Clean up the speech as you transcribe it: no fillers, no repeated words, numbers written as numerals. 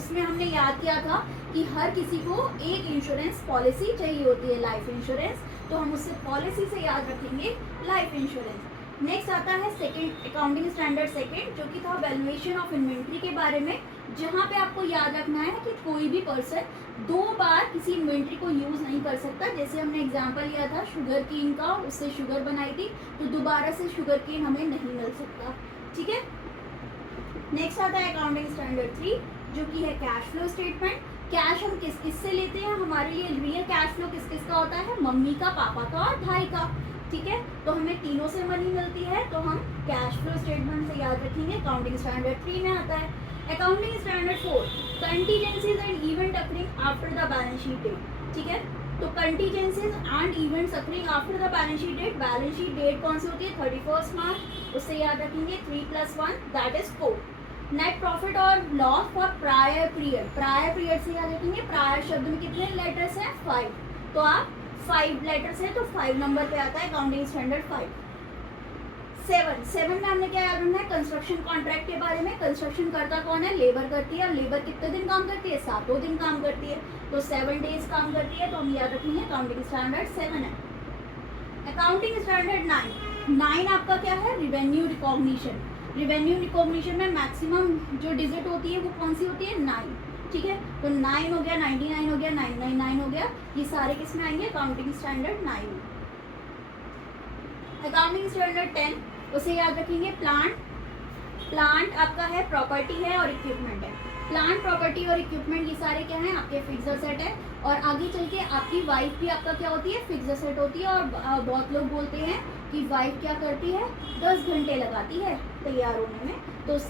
उसमें हमने याद किया था कि हर किसी को एक इंश्योरेंस पॉलिसी चाहिए होती है, लाइफ इंश्योरेंस, तो हम उससे पॉलिसी से याद रखेंगे लाइफ इंश्योरेंस। नेक्स्ट आता है सेकंड अकाउंटिंग स्टैंडर्ड सेकंड, जो कि था वैल्यूएशन ऑफ इन्वेंट्री के बारे में, जहाँ पे आपको याद रखना है कि कोई भी पर्सन 2 बार किसी इन्वेंट्री को यूज़ नहीं कर सकता। जैसे हमने एग्जांपल लिया था शुगर केन का, उससे शुगर बनाई थी, तो दोबारा से शुगर केन हमें नहीं मिल सकता। ठीक है। नेक्स्ट आता है अकाउंटिंग स्टैंडर्ड 3, जो कि है कैश फ्लो स्टेटमेंट। कैश हम किस किस से लेते हैं, हमारे लिए रियल कैश फ्लो किस किस का होता है, मम्मी का, पापा का और भाई का। ठीक है, तो हमें तीनों से मनी मिलती है, तो हम कैश फ्लो स्टेटमेंट से याद रखेंगे। अकाउंटिंग स्टैंडर्ड 3 में आता है। Accounting standard 4, contingencies and event occurring after the balance sheet date. ठीक है, तो contingencies and events occurring after the balance sheet date, balance sheet date कौन सी होती है, 31 मार्च, उससे याद रखेंगे 3 + 1 दैट इज 4। नेट प्रॉफिट और loss for prior period, prior period से याद रखेंगे, प्रायर शब्द में कितने लेटर्स हैं, 5, तो आप 5 लेटर्स है, तो 5 नंबर पे आता है अकाउंटिंग स्टैंडर्ड 5। 7 में हमने क्या याद रखना है, कंस्ट्रक्शन कॉन्ट्रैक्ट के बारे में। कंस्ट्रक्शन करता कौन है, लेबर करती है, और लेबर कितने दिन काम करती है, 7 दिन काम करती है, तो 7 डेज काम करती है, तो हम याद रखेंगे अकाउंटिंग स्टैंडर्ड 7 है। अकाउंटिंग स्टैंडर्ड 9 आपका क्या है, रिवेन्यू रिकॉग्निशन। रिवेन्यू रिकॉग्निशन में मैक्सिमम जो डिजिट होती है वो कौन सी होती है, 9। ठीक है, तो 9 हो गया, 99 हो गया, 999 हो गया, ये सारे किस में आएंगे, अकाउंटिंग स्टैंडर्ड 9 में। अकाउंटिंग स्टैंडर्ड 10, उसे याद रखेंगे प्लांट। प्लांट आपका है प्रॉपर्टी है और इक्विपमेंट है। प्लांट, प्रॉपर्टी और इक्विपमेंट ये सारे क्या हैं, आपके फिक्स असेट है, और आगे चल के आपकी वाइफ भी आपका क्या होती है, फिक्स असेट होती है। और बहुत लोग बोलते हैं कि वाइफ क्या करती है, 10 घंटे लगाती है तैयार होने में, तो